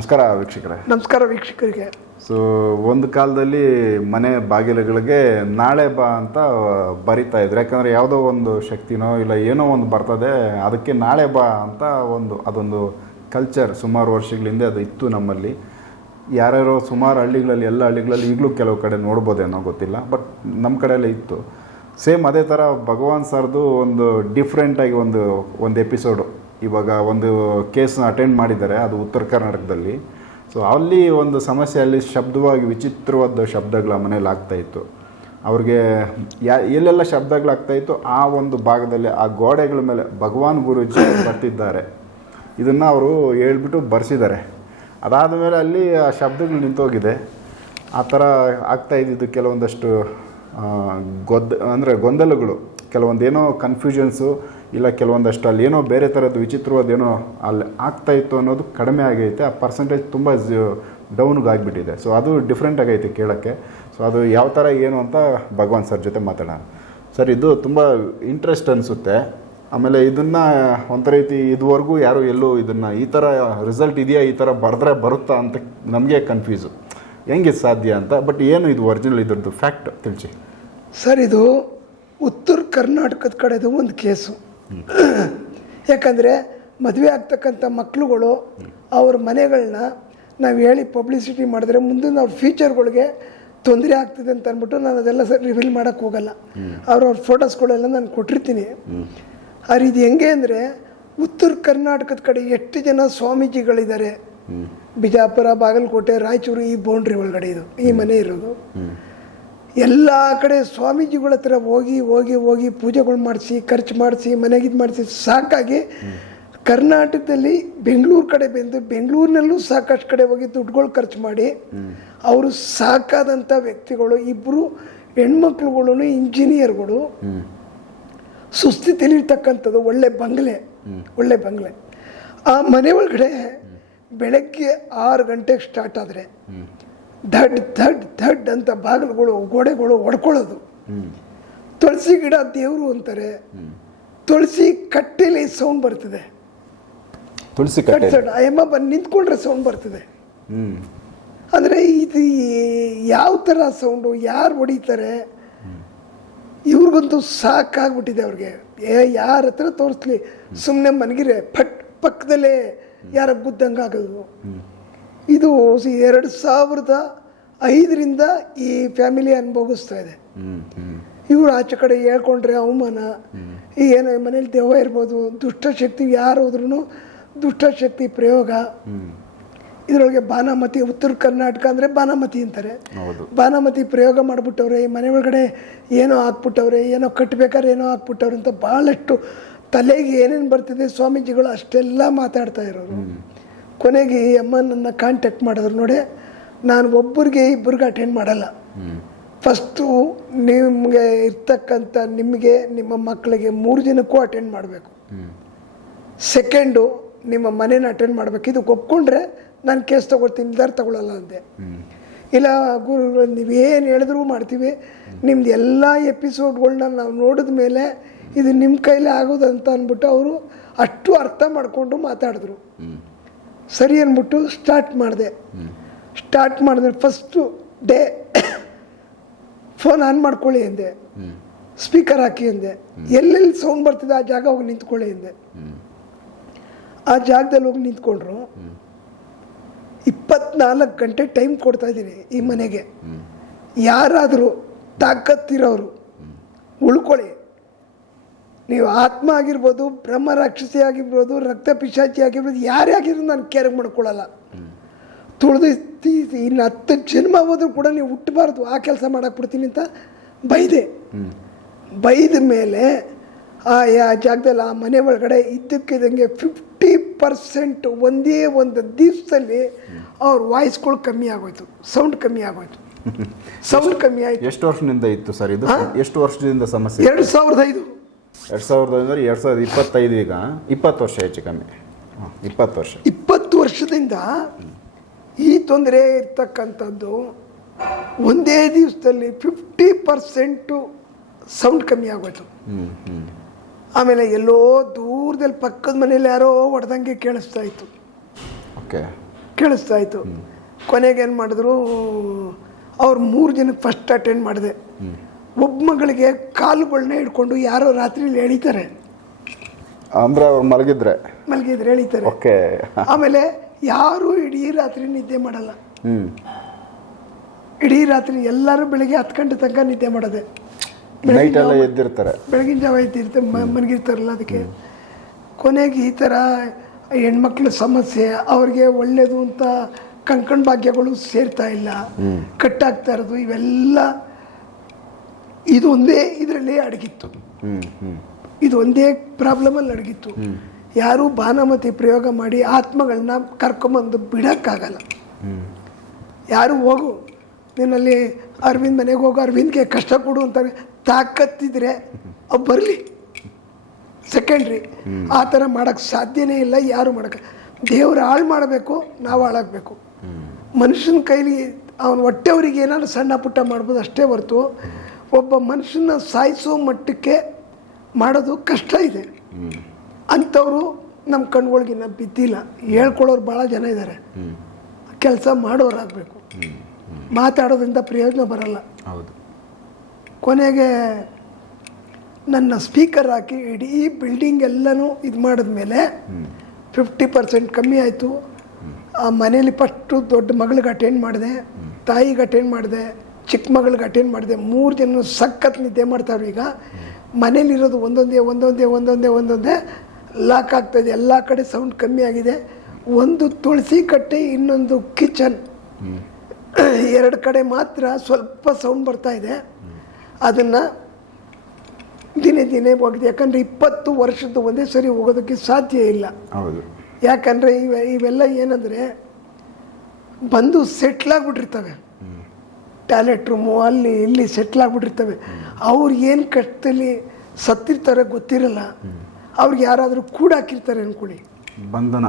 ನಮಸ್ಕಾರ ವೀಕ್ಷಕರೇ. ನಮಸ್ಕಾರ ವೀಕ್ಷಕರಿಗೆ. ಸೊ ಒಂದು ಕಾಲದಲ್ಲಿ ಮನೆ ಬಾಗಿಲುಗಳಿಗೆ ನಾಳೆ ಬಾ ಅಂತ ಬರಿತಾ ಇದ್ರು. ಯಾಕಂದರೆ ಯಾವುದೋ ಒಂದು ಶಕ್ತಿನೋ ಇಲ್ಲ ಏನೋ ಒಂದು ಬರ್ತದೆ, ಅದಕ್ಕೆ ನಾಳೆ ಬಾ ಅಂತ ಅದೊಂದು ಕಲ್ಚರ್ ಸುಮಾರು ವರ್ಷಗಳಿಂದ ಅದು ಇತ್ತು ನಮ್ಮಲ್ಲಿ. ಯಾರ್ಯಾರೋ ಸುಮಾರು ಹಳ್ಳಿಗಳಲ್ಲಿ, ಎಲ್ಲ ಹಳ್ಳಿಗಳಲ್ಲಿ ಈಗಲೂ ಕೆಲವು ಕಡೆ ನೋಡ್ಬೋದೇನೋ ಗೊತ್ತಿಲ್ಲ, ಬಟ್ ನಮ್ಮ ಕಡೆಯಲ್ಲೇ ಇತ್ತು. ಸೇಮ್ ಅದೇ ಥರ ಭಗವಾನ್ ಸರ್ದು ಒಂದು ಡಿಫ್ರೆಂಟಾಗಿ ಒಂದು ಎಪಿಸೋಡು ಇವಾಗ ಒಂದು ಕೇಸ್ನ ಅಟೆಂಡ್ ಮಾಡಿದ್ದಾರೆ, ಅದು ಉತ್ತರ ಕರ್ನಾಟಕದಲ್ಲಿ. ಸೊ ಅಲ್ಲಿ ಒಂದು ಸಮಸ್ಯೆಯಲ್ಲಿ ಶಬ್ದವಾಗಿ ವಿಚಿತ್ರವಾದ ಶಬ್ದಗಳ ಮನೇಲಿ ಆಗ್ತಾಯಿತ್ತು. ಅವ್ರಿಗೆ ಎಲ್ಲೆಲ್ಲ ಶಬ್ದಗಳಾಗ್ತಾಯಿತ್ತು ಆ ಒಂದು ಭಾಗದಲ್ಲಿ ಆ ಗೋಡೆಗಳ ಮೇಲೆ ಭಗವಾನ್ ಗುರೂಜಿ ಬರ್ತಿದ್ದಾರೆ, ಇದನ್ನು ಅವರು ಹೇಳ್ಬಿಟ್ಟು ಬರ್ಸಿದ್ದಾರೆ. ಅದಾದ ಮೇಲೆ ಅಲ್ಲಿ ಆ ಶಬ್ದಗಳು ನಿಂತೋಗಿದೆ. ಆ ಥರ ಆಗ್ತಾಯಿದ್ದು ಕೆಲವೊಂದಷ್ಟು ಗೊಂದಲಗಳು, ಕೆಲವೊಂದೇನೋ ಕನ್ಫ್ಯೂಷನ್ಸು, ಇಲ್ಲ ಕೆಲವೊಂದಷ್ಟು ಅಲ್ಲಿ ಏನೋ ಬೇರೆ ಥರದ್ದು ವಿಚಿತ್ರವಾದೇನೋ ಅಲ್ಲಿ ಆಗ್ತಾಯಿತ್ತು ಅನ್ನೋದು ಕಡಿಮೆ ಆಗೈತೆ. ಆ ಪರ್ಸೆಂಟೇಜ್ ತುಂಬ ಡೌನ್ಗಾಗಿಬಿಟ್ಟಿದೆ. ಸೊ ಅದು ಡಿಫ್ರೆಂಟ್ ಆಗೈತೆ ಕೇಳೋಕ್ಕೆ. ಸೊ ಅದು ಯಾವ ಥರ ಏನು ಅಂತ ಭಗವಾನ್ ಸರ್ ಜೊತೆ ಮಾತಾಡೋಣ. ಸರ್, ಇದು ತುಂಬ ಇಂಟ್ರೆಸ್ಟ್ ಅನಿಸುತ್ತೆ. ಆಮೇಲೆ ಇದನ್ನು ಒಂಥರ ರೀತಿ ಇದುವರೆಗೂ ಯಾರು ಎಲ್ಲೂ ಇದನ್ನು ಈ ಥರ ರಿಸಲ್ಟ್ ಇದೆಯಾ, ಈ ಥರ ಬರೆದ್ರೆ ಬರುತ್ತಾ ಅಂತ ನಮಗೆ ಕನ್ಫ್ಯೂಸು, ಹೆಂಗೆ ಸಾಧ್ಯ ಅಂತ. ಬಟ್ ಏನು ಇದು ಒರಿಜಿನಲ್, ಇದ್ರದ್ದು ಫ್ಯಾಕ್ಟ್ ತಿಳಿಸಿ ಸರ್. ಇದು ಉತ್ತರ ಕರ್ನಾಟಕದ ಕಡೆದು ಒಂದು ಕೇಸು. ಯಾಕಂದರೆ ಮದುವೆ ಆಗ್ತಕ್ಕಂಥ ಮಕ್ಕಳುಗಳು ಅವ್ರ ಮನೆಗಳನ್ನ ನಾವು ಹೇಳಿ ಪಬ್ಲಿಸಿಟಿ ಮಾಡಿದ್ರೆ ಮುಂದಿನ ಅವ್ರ ಫ್ಯೂಚರ್ಗಳಿಗೆ ತೊಂದರೆ ಆಗ್ತದೆ ಅಂತ ಅಂದ್ಬಿಟ್ಟು ನಾನು ಅದೆಲ್ಲ ಸರ್ ರಿವೀಲ್ ಮಾಡೋಕ್ಕೆ ಹೋಗಲ್ಲ. ಅವ್ರವ್ರ ಫೋಟೋಸ್ಗಳೆಲ್ಲ ನಾನು ಕೊಟ್ಟಿರ್ತೀನಿ. ಆ ರೀತಿ ಹೆಂಗೆ ಅಂದರೆ ಉತ್ತರ ಕರ್ನಾಟಕದ ಕಡೆ ಎಷ್ಟು ಜನ ಸ್ವಾಮೀಜಿಗಳಿದ್ದಾರೆ, ಬಿಜಾಪುರ, ಬಾಗಲಕೋಟೆ, ರಾಯಚೂರು, ಈ ಬೌಂಡ್ರಿ ಒಳಗಡೆ ಇದು ಈ ಮನೆ ಇರೋದು. ಎಲ್ಲ ಕಡೆ ಸ್ವಾಮೀಜಿಗಳ ಹತ್ರ ಹೋಗಿ ಹೋಗಿ ಹೋಗಿ ಪೂಜೆಗಳು ಮಾಡಿಸಿ, ಖರ್ಚು ಮಾಡಿಸಿ, ಮನೆಗಿದ್ದು ಮಾಡಿಸಿ ಸಾಕಾಗಿ ಕರ್ನಾಟಕದಲ್ಲಿ ಬೆಂಗಳೂರು ಕಡೆ ಬಂದು ಬೆಂಗಳೂರಿನಲ್ಲೂ ಸಾಕಷ್ಟು ಕಡೆ ಹೋಗಿ ದುಡ್ಡುಗಳು ಖರ್ಚು ಮಾಡಿ ಅವರು ಸಾಕಾದಂಥ ವ್ಯಕ್ತಿಗಳು. ಇಬ್ಬರು ಹೆಣ್ಮಕ್ಳುಗಳು ಇಂಜಿನಿಯರ್ಗಳು, ಸುಸ್ಥಿತಿಲಿರ್ತಕ್ಕಂಥದ್ದು, ಒಳ್ಳೆ ಬಂಗ್ಲೆ. ಆ ಮನೆ ಒಳಗಡೆ ಬೆಳಗ್ಗೆ 6 ಗಂಟೆಗೆ ಸ್ಟಾರ್ಟ್ ಆದರೆ ಧಡ್ ಧಡ್ ಧಡ್ ಅಂತ ಬಾಗಿಲುಗಳು, ಗೋಡೆಗಳು ಹೊಡ್ಕೊಳ್ಳೋದು. ತುಳಸಿ ಗಿಡ ದೇವರು ಅಂತಾರೆ. ತುಳಸಿ ಕಟ್ಟೆಲಿ ಸೌಂಡ್ ಬರ್ತದೆ, ತುಳಸಿ ಅಯ್ಯಮ್ಮ ಬಂದು ನಿಂತ್ಕೊಂಡ್ರೆ ಸೌಂಡ್ ಬರ್ತದೆ. ಅಂದರೆ ಇದು ಯಾವ ಥರ ಸೌಂಡು, ಯಾರು ಹೊಡಿತಾರೆ, ಇವ್ರಿಗಂತೂ ಸಾಕಾಗ್ಬಿಟ್ಟಿದೆ. ಅವ್ರಿಗೆ ಯಾರ ಹತ್ರ ತೋರಿಸ್ಲಿ, ಸುಮ್ಮನೆ ಮನಗಿರೆ ಪಕ್ಕದಲ್ಲೇ ಯಾರ ಗುದ್ದಂಗೆ ಆಗೋದು. ಇದು 2005ರಿಂದ ಈ ಫ್ಯಾಮಿಲಿ ಅನುಭವಿಸ್ತಾ ಇದೆ. ಇವರು ಆಚೆ ಕಡೆ ಹೇಳ್ಕೊಂಡ್ರೆ ಅವಮಾನ, ಏನೋ ಮನೇಲಿ ದೆವ್ವ ಇರ್ಬೋದು, ದುಷ್ಟಶಕ್ತಿ, ಯಾರು ಹೋದ್ರೂ ದುಷ್ಟಶಕ್ತಿ ಪ್ರಯೋಗ. ಇದರೊಳಗೆ ಬಾನಾಮತಿ, ಉತ್ತರ ಕರ್ನಾಟಕ ಅಂದರೆ ಬಾನಾಮತಿ ಅಂತಾರೆ. ಬಾನಾಮತಿ ಪ್ರಯೋಗ ಮಾಡಿಬಿಟ್ಟವ್ರೆ, ಈ ಮನೆ ಒಳಗಡೆ ಏನೋ ಹಾಕ್ಬಿಟ್ಟವ್ರೆ, ಏನೋ ಕಟ್ಟಬೇಕಾದ್ರೆ ಏನೋ ಹಾಕ್ಬಿಟ್ಟವ್ರೆ ಅಂತ ಭಾಳಷ್ಟು ತಲೆಗೆ ಏನೇನು ಬರ್ತಿದೆ ಸ್ವಾಮೀಜಿಗಳು ಅಷ್ಟೆಲ್ಲ ಮಾತಾಡ್ತಾ ಇರೋರು. ಕೊನೆಗೆ ಈ ಅಮ್ಮ ನನ್ನ ಕಾಂಟ್ಯಾಕ್ಟ್ ಮಾಡಿದ್ರು. ನೋಡಿ, ನಾನು ಒಬ್ಬರಿಗೆ ಇಬ್ಬರಿಗೆ ಅಟೆಂಡ್ ಮಾಡಲ್ಲ. ಫಸ್ಟು ನಿಮಗೆ ಇರ್ತಕ್ಕಂಥ ನಿಮಗೆ, ನಿಮ್ಮ ಮಕ್ಕಳಿಗೆ 3 ಜನಕ್ಕೂ ಅಟೆಂಡ್ ಮಾಡಬೇಕು. ಸೆಕೆಂಡು ನಿಮ್ಮ ಮನೇನ ಅಟೆಂಡ್ ಮಾಡಬೇಕು. ಇದು ಒಪ್ಕೊಂಡ್ರೆ ನಾನು ಕೇಸ್ ತೊಗೊಳ್ತೀನಿ, ನಿರ್ಧಾರ ತಗೊಳ್ಳಲ್ಲ ಅಂದೆ. ಇಲ್ಲ ಗುರುಗಳು, ನೀವೇನು ಹೇಳಿದ್ರು ಮಾಡ್ತೀವಿ, ನಿಮ್ದು ಎಲ್ಲ ಎಪಿಸೋಡ್ಗಳನ್ನ ನಾವು ನೋಡಿದ ಮೇಲೆ ಇದು ನಿಮ್ಮ ಕೈಲೇ ಆಗೋದಂತ ಅಂದ್ಬಿಟ್ಟು ಅವರು ಅಷ್ಟು ಅರ್ಥ ಮಾಡಿಕೊಂಡು ಮಾತಾಡಿದ್ರು. ಸರಿ ಅಂದ್ಬಿಟ್ಟು ಸ್ಟಾರ್ಟ್ ಮಾಡಿದೆ. ಫಸ್ಟು ಡೇ ಫೋನ್ ಆನ್ ಮಾಡ್ಕೊಳ್ಳಿ ಅಂದೆ, ಸ್ಪೀಕರ್ ಹಾಕಿ ಅಂದೆ, ಎಲ್ಲೆಲ್ಲಿ ಸೌಂಡ್ ಬರ್ತಿದೆ ಆ ಜಾಗ ಹೋಗಿ ನಿಂತ್ಕೊಳ್ಳಿ ಅಂದೆ. ಆ ಜಾಗದಲ್ಲಿ ಹೋಗಿ ನಿಂತ್ಕೊಂಡ್ರು. 24 ಗಂಟೆ ಟೈಮ್ ಕೊಡ್ತಾ ಇದ್ದೀನಿ ಈ ಮನೆಗೆ. ಯಾರಾದರೂ ತಾಕತ್ತಿರೋರು ಉಳ್ಕೊಳ್ಳಿ. ನೀವು ಆತ್ಮ ಆಗಿರ್ಬೋದು, ಬ್ರಹ್ಮ ರಾಕ್ಷಸಿ ಆಗಿರ್ಬೋದು, ರಕ್ತ ಪಿಶಾಚಿ ಆಗಿರ್ಬೋದು, ಯಾರೇ ಆಗಿರೋದು ನಾನು ಕೇರ್ ಮಾಡ್ಕೊಳ್ಳಲ್ಲ. ತುಳಿದು ಇನ್ನು 10 ಜನ್ಮ ಹೋದ್ರೂ ಕೂಡ ನೀವು ಹುಟ್ಟಬಾರ್ದು, ಆ ಕೆಲಸ ಮಾಡಾಕ್ಬಿಡ್ತೀನಿ ಅಂತ ಬೈದ ಮೇಲೆ ಆ ಜಾಗದಲ್ಲಿ ಆ ಮನೆ ಒಳಗಡೆ ಇದ್ದಕ್ಕಿದ್ದಂಗೆ 50% ಒಂದೇ ಒಂದು ದಿವಸದಲ್ಲಿ ಅವ್ರ ವಾಯ್ಸ್ಗಳು ಕಮ್ಮಿ ಆಗೋಯ್ತು, ಸೌಂಡ್ ಕಮ್ಮಿ ಆಗೋಯ್ತು. ಎಷ್ಟು ವರ್ಷದಿಂದ ಇತ್ತು ಸರ್ ಇದು? ಎಷ್ಟು ವರ್ಷದಿಂದ ಸಮಸ್ಯೆ? 2005. 2025. ಈಗ 20 ವರ್ಷ ಹೆಚ್ಚು ಕಮ್ಮಿ. 20 ವರ್ಷದಿಂದ ಈ ತೊಂದರೆ ಇರ್ತಕ್ಕಂಥದ್ದು. ಒಂದೇ ದಿವಸದಲ್ಲಿ 50% ಸೌಂಡ್ ಕಮ್ಮಿ ಆಗೋಯ್ತು. ಆಮೇಲೆ ಎಲ್ಲೋ ದೂರದಲ್ಲಿ ಪಕ್ಕದ ಮನೇಲಿ ಯಾರೋ ಹೊಡೆದಂಗೆ ಕೇಳಿಸ್ತಾ ಇತ್ತು. ಕೇಳಿಸ್ತಾ ಇತ್ತು. ಕೊನೆಗೆ ಏನು ಮಾಡಿದ್ರು, ಅವ್ರು 3 ಜನಕ್ಕೆ ಫಸ್ಟ್ ಅಟೆಂಡ್ ಮಾಡಿದೆ. ಒಬ್ಬ ಮಗಳಿಗೆ ಕಾಲುಗಳನ್ನ ಹಿಡ್ಕೊಂಡು ಯಾರೋ ರಾತ್ರಿಲಿ ಎಳಿತಾರೆ, ಅಂದ್ರೆ ಅವ್ರು ಮಲಗಿದ್ರೆ ಎಳಿತಾರೆ. ಓಕೆ. ಆಮೇಲೆ ಯಾರು ಇಡೀ ರಾತ್ರಿ ನಿದ್ದೆ ಮಾಡಲ್ಲ. ಇಡೀ ರಾತ್ರಿ ಎಲ್ಲರೂ ಬೆಳಿಗ್ಗೆ 10 ಗಂಟೆ ತನಕ ನಿದ್ದೆ ಮಾಡೋದೆ. ನೈಟ್ ಎಲ್ಲ ಎದ್ದಿರ್ತಾರೆ, ಬೆಳಗಿನ ಜಾವ ಎದ್ದಿರ್ತಾರೆ, ಮಲಗಿರ್ತಾರಲ್ಲ. ಅದಕ್ಕೆ ಕೊನೆಗೆ ಈ ಥರ ಹೆಣ್ಮಕ್ಳ ಸಮಸ್ಯೆ, ಅವ್ರಿಗೆ ಒಳ್ಳೇದು ಅಂತ ಕಂಕಣ ಭಾಗ್ಯಗಳು ಸೇರ್ತಾ ಇಲ್ಲ, ಕಟ್ಟಾಗ್ತಾ ಇರೋದು, ಇವೆಲ್ಲ ಇದು ಒಂದೇ ಇದರಲ್ಲಿ ಅಡಗಿತ್ತು. ಇದು ಒಂದೇ ಪ್ರಾಬ್ಲಮಲ್ಲಿ ಅಡಗಿತ್ತು. ಯಾರೂ ಭಾನುಮತಿ ಪ್ರಯೋಗ ಮಾಡಿ ಆತ್ಮಗಳನ್ನ ಕರ್ಕೊಂಬಂದು ಬಿಡೋಕ್ಕಾಗಲ್ಲ. ಯಾರು ಹೋಗು ನಿನ್ನಲ್ಲಿ ಅರವಿಂದ್ ಮನೆಗೆ ಹೋಗು, ಅರವಿಂದ್ಗೆ ಕಷ್ಟ ಕೊಡು ಅಂತ ತಾಕತ್ತಿದ್ರೆ ಅವು ಬರಲಿ, ಸೆಕೆಂಡ್ರಿ. ಆ ಥರ ಮಾಡೋಕ್ಕೆ ಸಾಧ್ಯನೇ ಇಲ್ಲ. ಯಾರು ಮಾಡೋಕ್ಕೆ, ದೇವ್ರು ಹಾಳು ಮಾಡಬೇಕು, ನಾವು ಹಾಳಾಗಬೇಕು. ಮನುಷ್ಯನ ಕೈಲಿ ಅವನ ಹೊಟ್ಟೆವರಿಗೆ ಏನಾದ್ರು ಸಣ್ಣ ಪುಟ್ಟ ಮಾಡ್ಬೋದು ಅಷ್ಟೇ ಹೊರತು ಒಬ್ಬ ಮನುಷ್ಯನ ಸಾಯಿಸೋ ಮಟ್ಟಕ್ಕೆ ಮಾಡೋದು ಕಷ್ಟ ಇದೆ. ಅಂಥವರು ನಮ್ಮ ಕಣ್ಗಳಿಗಿನ್ನ ಬಿದ್ದಿಲ್ಲ. ಹೇಳ್ಕೊಳ್ಳೋರು ಭಾಳ ಜನ ಇದ್ದಾರೆ. ಕೆಲಸ ಮಾಡೋರಾಗಬೇಕು. ಮಾತಾಡೋದ್ರಿಂದ ಪ್ರಯೋಜನ ಬರಲ್ಲ. ಹೌದು. ಕೊನೆಗೆ ನನ್ನ ಸ್ಪೀಕರ್ ಹಾಕಿ ಇಡೀ ಬಿಲ್ಡಿಂಗ್ ಎಲ್ಲನೂ ಇದು ಮಾಡಿದ್ಮೇಲೆ 50% ಕಮ್ಮಿ ಆಯಿತು. ಆ ಮನೇಲಿ ಫಸ್ಟು ದೊಡ್ಡ ಮಗಳಿಗೆ ಅಟೆಂಡ್ ಮಾಡಿದೆ, ತಾಯಿಗೆ ಅಟೆಂಡ್ ಮಾಡಿದೆ, ಚಿಕ್ಕ ಮಗಳಿಗೆ ಅಟೆಂಡ್ ಮಾಡಿದೆ. 3 ಜನ ಸಖತ್ ನಿದ್ದೆ ಮಾಡ್ತಾವ್ರು. ಈಗ ಮನೇಲಿರೋದು ಒಂದೊಂದೇ ಲಾಕ್ ಆಗ್ತಾಯಿದೆ. ಎಲ್ಲ ಕಡೆ ಸೌಂಡ್ ಕಮ್ಮಿ ಆಗಿದೆ. ಒಂದು ತುಳಸಿ ಕಟ್ಟೆ, ಇನ್ನೊಂದು ಕಿಚನ್, 2 ಕಡೆ ಮಾತ್ರ ಸ್ವಲ್ಪ ಸೌಂಡ್ ಬರ್ತಾ ಇದೆ. ಅದನ್ನು ದಿನೇ ಹೋಗಿದೆ. ಯಾಕಂದರೆ 20 ವರ್ಷದ್ದು ಒಂದೇ ಸರಿ ಹೋಗೋದಕ್ಕೆ ಸಾಧ್ಯ ಇಲ್ಲ. ಹೌದು. ಯಾಕಂದರೆ ಇವೆಲ್ಲ ಏನಂದರೆ ಬಂದು ಸೆಟ್ಲಾಗ್ಬಿಟ್ಟಿರ್ತವೆ. ಟಾಯ್ಲೆಟ್ ರೂಮು ಅಲ್ಲಿ ಇಲ್ಲಿ ಸೆಟ್ಲಾಗ್ಬಿಟ್ಟಿರ್ತವೆ. ಅವ್ರು ಏನು ಕಷ್ಟದಲ್ಲಿ ಸತ್ತಿರ್ತಾರೆ ಗೊತ್ತಿರಲ್ಲ. ಅವ್ರಿಗೆ ಯಾರಾದರೂ ಕೂಡಾಕಿರ್ತಾರೆ ಅಂದ್ಕೊಳ್ಳಿ, ಬಂಧನ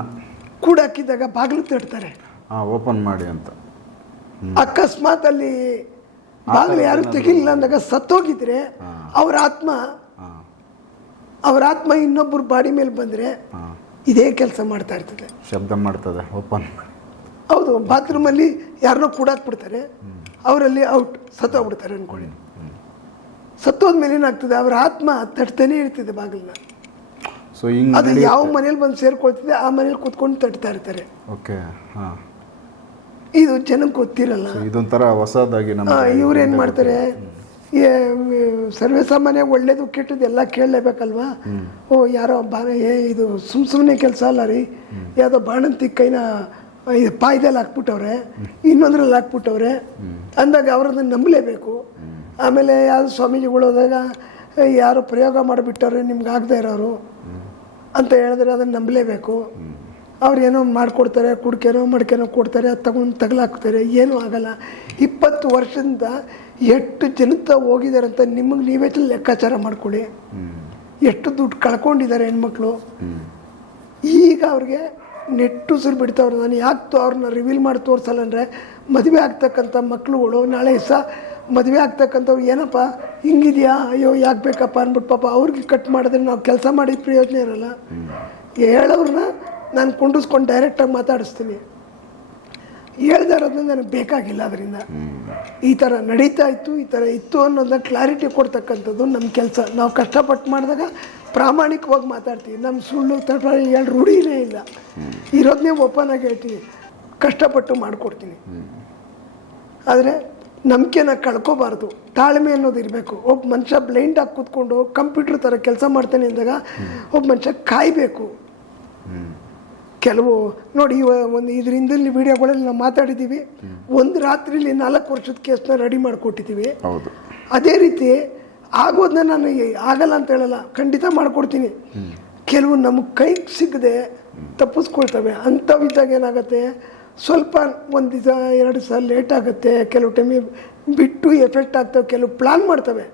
ಕೂಡಾಕಿದಾಗ ಬಾಗಿಲು ತಡ್ತಾರೆ, ಓಪನ್ ಮಾಡಿ ಅಂತ. ಅಕಸ್ಮಾತ್ ಅಲ್ಲಿ ಬಾಗಿಲು ಯಾರು ತೆಗಿಲಿಲ್ಲ ಅಂದಾಗ ಸತ್ತೋಗಿದ್ರೆ ಅವ್ರ ಆತ್ಮ ಇನ್ನೊಬ್ಬರು ಬಾಡಿ ಮೇಲೆ ಬಂದರೆ ಇದೇ ಕೆಲಸ ಮಾಡ್ತಾ ಇರ್ತದೆ, ಶಬ್ದ ಮಾಡ್ತದೆ, ಓಪನ್. ಹೌದು. ಬಾತ್ರೂಮಲ್ಲಿ ಯಾರನ್ನೋ ಕೂಡಾಕ್ಬಿಡ್ತಾರೆ, ಅವರಲ್ಲಿ ಔಟ್, ಸತ್ತೋಗ್ಬಿಡ್ತಾರೆ ಅಂದ್ಕೊಳ್ಳಿ. ಸತ್ತೋದ್ಮೇಲೆ ಏನಾಗ್ತದೆ, ಅವ್ರ ಆತ್ಮ ತಟ್ತಾನೆ ಇರ್ತದೆ ಬಾಗಿಲನ್ನ. ಸೊ ಅದು ಯಾವ ಮನೇಲಿ ಬಂದು ಸೇರ್ಕೊಳ್ತಿದೆ ಆ ಮನೇಲಿ ಕೂತ್ಕೊಂಡು ತಟ್ತಾ ಇರ್ತಾರೆ. ಓಕೆ. ಇದು ಜನಕ್ಕೆ ಗೊತ್ತಿರಲ್ಲ. ಇದೊಂಥರ ಹೊಸದಾಗಿ ಇವ್ರೇನು ಮಾಡ್ತಾರೆ, ಸರ್ವೇ ಸಾಮಾನ್ಯ ಒಳ್ಳೇದು ಕೆಟ್ಟದ್ದು ಎಲ್ಲ ಕೇಳಲೇಬೇಕಲ್ವಾ. ಯಾರೋ ಇದು ಸುಮ್ಮನೆ ಕೆಲಸ ಅಲ್ಲ ರೀ, ಯಾವುದೋ ಬಾಣಂತಿ ಕೈನ ಪಾಯ್ದಲ್ಲಿ ಹಾಕ್ಬಿಟ್ಟವ್ರೆ, ಇನ್ನೊಂದ್ರಲ್ಲಿ ಹಾಕ್ಬಿಟ್ಟವ್ರೆ ಅಂದಾಗ ಅವ್ರನ್ನ ನಂಬಲೇಬೇಕು. ಆಮೇಲೆ ಯಾವುದು ಸ್ವಾಮೀಜಿಗಳು ಹೋದಾಗ ಯಾರು ಪ್ರಯೋಗ ಮಾಡಿಬಿಟ್ಟವ್ರೆ ನಿಮ್ಗೆ ಆಗದೆ ಇರೋರು ಅಂತ ಹೇಳಿದ್ರೆ ಅದನ್ನು ನಂಬಲೇಬೇಕು. ಅವ್ರು ಏನೋ ಮಾಡಿಕೊಡ್ತಾರೆ, ಕುಡ್ಕೇನೋ ಮಡ್ಕೇನೋ ಕೊಡ್ತಾರೆ, ಅದು ತಗೊಂಡು ತಗಲಾಕ್ತಾರೆ, ಏನೂ ಆಗಲ್ಲ. 20 ವರ್ಷದಿಂದ ಎಷ್ಟು ಜನತ ಹೋಗಿದ್ದಾರೆ ಅಂತ ನಿಮಗೆ ನೀವೇ ಲೆಕ್ಕಾಚಾರ ಮಾಡ್ಕೊಳ್ಳಿ. ಎಷ್ಟು ದುಡ್ಡು ಕಳ್ಕೊಂಡಿದ್ದಾರೆ ಹೆಣ್ಮಕ್ಳು. ಈಗ ಅವ್ರಿಗೆ ನೆಟ್ಟುಸಿರು ಬಿಡ್ತಾವ್ರು. ನಾನು ಯಾಕೆ ಅವ್ರನ್ನ ರಿವೀಲ್ ಮಾಡಿ ತೋರಿಸಲ್ಲ ಅಂದರೆ, ಮದುವೆ ಆಗ್ತಕ್ಕಂಥ ಮಕ್ಳುಗಳು ನಾಳೆ ಮದುವೆ ಆಗ್ತಕ್ಕಂಥವ್ರು ಏನಪ್ಪ ಹಿಂಗಿದೆಯಾ, ಅಯ್ಯೋ ಯಾಕೆ ಬೇಕಪ್ಪ ಅಂದ್ಬಿಟ್ಟು ಪಾಪ ಅವ್ರಿಗೆ ಕಟ್ ಮಾಡಿದ್ರೆ ನಾವು ಕೆಲಸ ಮಾಡಿದ ಪ್ರಯೋಜನ ಇರಲ್ಲ. ಹೇಳೋರನ್ನ ನಾನು ಕುಂಡಿಸ್ಕೊಂಡು ಡೈರೆಕ್ಟಾಗಿ ಮಾತಾಡಿಸ್ತೀನಿ. ಹೇಳ್ದೆ ಇರೋದನ್ನ ನನಗೆ ಬೇಕಾಗಿಲ್ಲ. ಅದರಿಂದ ಈ ಥರ ನಡೀತಾ ಇತ್ತು, ಈ ಥರ ಇತ್ತು ಅನ್ನೋದನ್ನ ಕ್ಲಾರಿಟಿ ಕೊಡ್ತಕ್ಕಂಥದ್ದು ನಮ್ಮ ಕೆಲಸ. ನಾವು ಕಷ್ಟಪಟ್ಟು ಮಾಡಿದಾಗ ಪ್ರಾಮಾಣಿಕವಾಗಿ ಮಾತಾಡ್ತೀವಿ. ನಮ್ಮ ಸುಳ್ಳು ತಟ ಹೇಳಿ ರೂಢಿನೇ ಇಲ್ಲ. ಇರೋದನ್ನೇ ಓಪನ್ ಆಗಿ ಹೇಳ್ತೀವಿ, ಕಷ್ಟಪಟ್ಟು ಮಾಡಿಕೊಡ್ತೀನಿ. ಆದರೆ ನಂಬಿಕೆನ ಕಳ್ಕೋಬಾರ್ದು, ತಾಳ್ಮೆ ಅನ್ನೋದು ಇರಬೇಕು. ಒಬ್ಬ ಮನುಷ್ಯ ಬ್ಲೈಂಡಾಗಿ ಕೂತ್ಕೊಂಡು ಕಂಪ್ಯೂಟರ್ ಥರ ಕೆಲಸ ಮಾಡ್ತಾನೆ ಅಂದಾಗ ಒಬ್ಬ ಮನುಷ್ಯ ಕಾಯಬೇಕು. ಕೆಲವು ನೋಡಿ, ಒಂದು ಇದರಿಂದಲ್ಲಿ ವಿಡಿಯೋಗಳಲ್ಲಿ ನಾವು ಮಾತಾಡಿದ್ದೀವಿ. ಒಂದು ರಾತ್ರಿಲಿ 4 ವರ್ಷದ ಕೇಸ್ನ ರೆಡಿ ಮಾಡಿಕೊಟ್ಟಿದ್ದೀವಿ. ಅದೇ ರೀತಿ ಆಗೋದನ್ನ ನಾನು ಆಗಲ್ಲ ಅಂತ ಹೇಳಲ್ಲ, ಖಂಡಿತ ಮಾಡಿಕೊಡ್ತೀನಿ. ಕೆಲವು ನಮಗೆ ಕೈಗೆ ಸಿಗದೆ ತಪ್ಪಿಸ್ಕೊಳ್ತವೆ. ಅಂಥವಿದ್ದಾಗ ಏನಾಗುತ್ತೆ, ಸ್ವಲ್ಪ 1 ದಿವಸ 2 ದಿವಸ ಲೇಟ್ ಆಗುತ್ತೆ, ಕೆಲವು ಟೈಮಿಗೆ ಬಿಟ್ಟು ಎಫೆಕ್ಟ್ ಆಗ್ತವೆ, ಕೆಲವು ಪ್ಲಾನ್ ಮಾಡ್ತವೆ.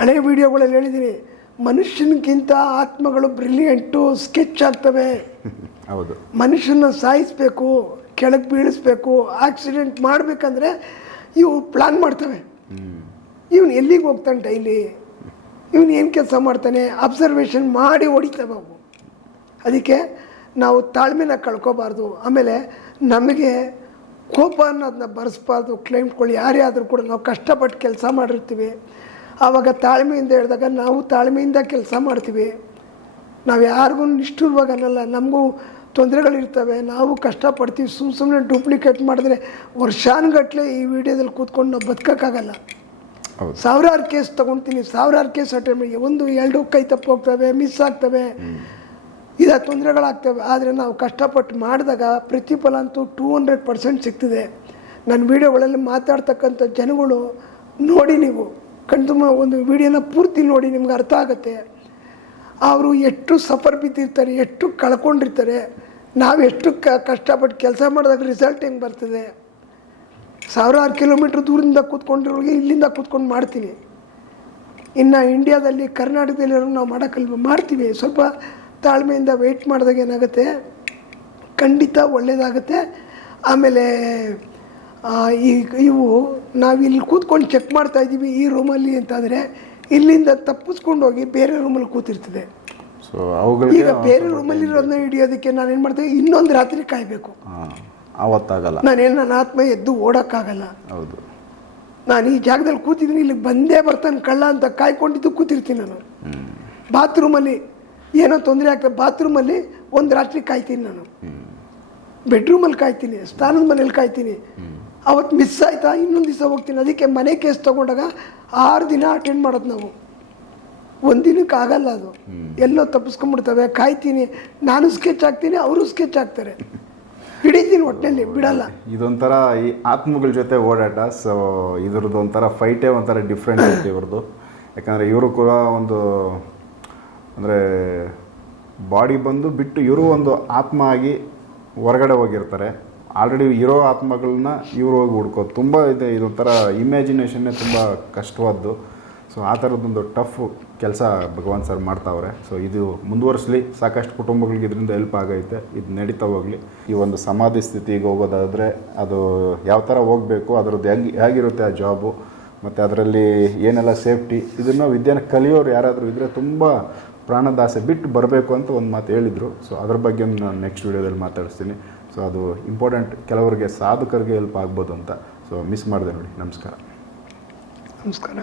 ಹಳೆ ವಿಡಿಯೋಗಳಲ್ಲಿ ಹೇಳಿದ್ದೀನಿ, ಮನುಷ್ಯನಿಗಿಂತ ಆತ್ಮಗಳು ಬ್ರಿಲಿಯಂಟು, ಸ್ಕೆಚ್ ಆಗ್ತವೆ. ಹೌದು. ಮನುಷ್ಯನ ಸಾಯಿಸಬೇಕು, ಕೆಳಗೆ ಬೀಳಿಸ್ಬೇಕು, ಆಕ್ಸಿಡೆಂಟ್ ಮಾಡಬೇಕಂದ್ರೆ ಇವು ಪ್ಲಾನ್ ಮಾಡ್ತವೆ. ಇವನು ಎಲ್ಲಿಗೆ ಹೋಗ್ತಾನೆ ಡೈಲಿ, ಇವನು ಏನು ಕೆಲಸ ಮಾಡ್ತಾನೆ, ಅಬ್ಸರ್ವೇಷನ್ ಮಾಡಿ ಹೊಡಿತವೆ ಅವು. ಅದಕ್ಕೆ ನಾವು ತಾಳ್ಮೆನ ಕಳ್ಕೊಬಾರ್ದು. ಆಮೇಲೆ ನಮಗೆ ಕೋಪ ಅನ್ನೋದನ್ನ ಬರೆಸ್ಬಾರ್ದು. ಕ್ಲೈಂಟ್ಗಳು ಯಾರೇ ಆದರೂ ಕೂಡ ನಾವು ಕಷ್ಟಪಟ್ಟು ಕೆಲಸ ಮಾಡಿರ್ತೀವಿ, ಆವಾಗ ತಾಳ್ಮೆಯಿಂದ ಹೇಳಿದಾಗ ನಾವು ತಾಳ್ಮೆಯಿಂದ ಕೆಲಸ ಮಾಡ್ತೀವಿ. ನಾವು ಯಾರಿಗೂ ನಿಷ್ಠುರವಾಗಿ ಅನ್ನಲ್ಲ, ನಮಗೂ ತೊಂದರೆಗಳಿರ್ತವೆ, ನಾವು ಕಷ್ಟಪಡ್ತೀವಿ. ಸುಮ್ಮನೆ ಡೂಪ್ಲಿಕೇಟ್ ಮಾಡಿದ್ರೆ ವರ್ಷಾನುಗಟ್ಟಲೆ ಈ ವಿಡಿಯೋದಲ್ಲಿ ಕೂತ್ಕೊಂಡು ನಾವು ಬದುಕೋಕ್ಕಾಗಲ್ಲ. ಸಾವಿರಾರು ಕೇಸ್ ತೊಗೊಳ್ತೀನಿ, ಸಾವಿರಾರು ಕೇಸ್ ಅಟೆಂಡ್ ಮಾಡಿ 1-2 ಕೈ ತಪ್ಪು ಹೋಗ್ತವೆ, ಮಿಸ್ ಆಗ್ತವೆ, ಇದಾ ತೊಂದರೆಗಳಾಗ್ತವೆ. ಆದರೆ ನಾವು ಕಷ್ಟಪಟ್ಟು ಮಾಡಿದಾಗ ಪ್ರತಿಫಲ ಅಂತೂ 200% ಸಿಗ್ತದೆ. ನನ್ನ ವೀಡಿಯೋಗಳಲ್ಲಿ ಮಾತಾಡ್ತಕ್ಕಂಥ ಜನಗಳು ನೋಡಿ, ನೀವು ಕಣ್ತುಂಬ ಒಂದು ವೀಡಿಯೋನ ಪೂರ್ತಿ ನೋಡಿ, ನಿಮ್ಗೆ ಅರ್ಥ ಆಗುತ್ತೆ. ಅವರು ಎಷ್ಟು ಸಫರ್ ಬಿದ್ದಿರ್ತಾರೆ, ಎಷ್ಟು ಕಳ್ಕೊಂಡಿರ್ತಾರೆ, ನಾವು ಎಷ್ಟು ಕಷ್ಟಪಟ್ಟು ಕೆಲಸ ಮಾಡಿದಾಗ ರಿಸಲ್ಟ್ ಹೆಂಗೆ ಬರ್ತದೆ. ಸಾವಿರಾರು ಕಿಲೋಮೀಟ್ರ್ ದೂರದಿಂದ ಕೂತ್ಕೊಂಡಿರೋರಿಗೆ ಇಲ್ಲಿಂದ ಕೂತ್ಕೊಂಡು ಮಾಡ್ತೀನಿ. ಇನ್ನು ಇಂಡಿಯಾದಲ್ಲಿ ಕರ್ನಾಟಕದಲ್ಲಿರೋ ನಾವು ಮಾಡೋಕ್ಕಲ್ವ, ಮಾಡ್ತೀವಿ. ಸ್ವಲ್ಪ ತಾಳ್ಮೆಯಿಂದ ವೆಯ್ಟ್ ಮಾಡಿದಾಗ ಏನಾಗುತ್ತೆ, ಖಂಡಿತ ಒಳ್ಳೆಯದಾಗುತ್ತೆ. ಆಮೇಲೆ ಇವು ನಾವು ಇಲ್ಲಿ ಕೂತ್ಕೊಂಡು ಚೆಕ್ ಮಾಡ್ತಾಯಿದ್ದೀವಿ ಈ ರೂಮಲ್ಲಿ ಅಂತಂದರೆ, ಇಲ್ಲಿಂದ ತಪ್ಪಿಸ್ಕೊಂಡು ಹೋಗಿ ಬೇರೆ ರೂಮಲ್ಲಿ ಕೂತಿರ್ತದೆ. ಸೊ ಅವುಗಳಿಗೆ ಈಗ ಬೇರೆ ರೂಮಲ್ಲಿರೋದನ್ನ ಹಿಡಿಯೋದಕ್ಕೆ ನಾನೇನು ಮಾಡ್ತೇವೆ, ಇನ್ನೊಂದು ರಾತ್ರಿ ಕಾಯಬೇಕು. ಆವತ್ತಾಗಲ್ಲ, ನನ್ನ ಆತ್ಮ ಎದ್ದು ಓಡೋಕ್ಕಾಗಲ್ಲ. ಹೌದು, ನಾನು ಈ ಜಾಗದಲ್ಲಿ ಕೂತಿದ್ದೀನಿ, ಇಲ್ಲಿಗೆ ಬಂದೇ ಬರ್ತಾನೆ ಕಳ್ಳ ಅಂತ ಕಾಯ್ಕೊಂಡಿದ್ದು ಕೂತಿರ್ತೀನಿ. ನಾನು ಬಾತ್ರೂಮಲ್ಲಿ ಏನೋ ತೊಂದರೆ ಆಗ್ತದೆ, ಬಾತ್ರೂಮಲ್ಲಿ ಒಂದು ರಾತ್ರಿ ಕಾಯ್ತೀನಿ. ನಾನು ಬೆಡ್ರೂಮಲ್ಲಿ ಕಾಯ್ತೀನಿ, ಸ್ನಾನದ ಮನೇಲಿ ಕಾಯ್ತೀನಿ. ಅವತ್ತು ಮಿಸ್ ಆಯ್ತಾ, ಇನ್ನೊಂದು ದಿವಸ ಹೋಗ್ತೀನಿ. ಅದಕ್ಕೆ ಮನೆ ಕೇಸ್ ತೊಗೊಂಡಾಗ 6 ದಿನ ಅಟೆಂಡ್ ಮಾಡೋದು ನಾವು. ಒಂದು ದಿನಕ್ಕೆ ಆಗಲ್ಲ, ಅದು ಎಲ್ಲೋ ತಪ್ಪಿಸ್ಕೊಂಡ್ಬಿಡ್ತವೆ. ಕಾಯ್ತೀನಿ, ನಾನು ಸ್ಕೆಚ್ ಹಾಕ್ತೀನಿ, ಅವರು ಸ್ಕೆಚ್ ಹಾಕ್ತಾರೆ, ಹಿಡಿತೀನಿ, ಒಟ್ಟಿನಲ್ಲಿ ಬಿಡಲ್ಲ. ಇದೊಂಥರ ಈ ಆತ್ಮಗಳ ಜೊತೆ ಓಡಾಟ. ಸೊ ಇದ್ರದ್ದು ಒಂಥರ ಫೈಟೇ ಒಂಥರ ಡಿಫ್ರೆಂಟ್ ಐತೆ ಇವ್ರದ್ದು. ಯಾಕಂದರೆ ಇವರು ಕೂಡ ಒಂದು ಅಂದರೆ ಬಾಡಿ ಬಂದು ಬಿಟ್ಟು ಇವರು ಒಂದು ಆತ್ಮ ಆಗಿ ಹೊರಗಡೆ ಹೋಗಿರ್ತಾರೆ. ಆಲ್ರೆಡಿ ಇರೋ ಆತ್ಮಗಳನ್ನ ಇವರು ಹೋಗಿ ಹುಡ್ಕೋದು ತುಂಬ ಇದೆ. ಇದೊಂಥರ ಇಮ್ಯಾಜಿನೇಷನ್ನೇ ತುಂಬ ಕಷ್ಟವಾದ್ದು. ಸೊ ಆ ಥರದ್ದೊಂದು ಟಫ್ ಕೆಲಸ ಭಗವಾನ್ ಸರ್ ಮಾಡ್ತಾವ್ರೆ. ಸೊ ಇದು ಮುಂದುವರಿಸಲಿ, ಸಾಕಷ್ಟು ಕುಟುಂಬಗಳಿಗೆ ಇದರಿಂದ ಹೆಲ್ಪ್ ಆಗೈತೆ, ಇದು ನಡೀತಾ ಹೋಗಲಿ. ಈ ಒಂದು ಸಮಾಧಿ ಸ್ಥಿತಿಗೆ ಹೋಗೋದಾದರೆ ಅದು ಯಾವ ಥರ ಹೋಗಬೇಕು, ಅದರದ್ದು ಹೇಗಿರುತ್ತೆ ಆ ಜಾಬು, ಮತ್ತು ಅದರಲ್ಲಿ ಏನೆಲ್ಲ ಸೇಫ್ಟಿ, ಇದನ್ನು ವಿದ್ಯೆನ ಕಲಿಯೋರು ಯಾರಾದರೂ ಇದ್ದರೆ ತುಂಬ ಪ್ರಾಣದಾಸೆ ಬಿಟ್ಟು ಬರಬೇಕು ಅಂತ ಒಂದು ಮಾತು ಹೇಳಿದರು. ಸೊ ಅದ್ರ ಬಗ್ಗೆ ನಾನು ನೆಕ್ಸ್ಟ್ ವೀಡಿಯೋದಲ್ಲಿ ಮಾತಾಡಿಸ್ತೀನಿ. ಸೊ ಅದು ಇಂಪಾರ್ಟೆಂಟ್, ಕೆಲವರಿಗೆ ಸಾಧಕರಿಗೆ ಹೆಲ್ಪ್ ಆಗ್ಬೋದು ಅಂತ. ಸೊ ಮಿಸ್ ಮಾಡಿದೆ ನೋಡಿ. ನಮಸ್ಕಾರ. ನಮಸ್ಕಾರ.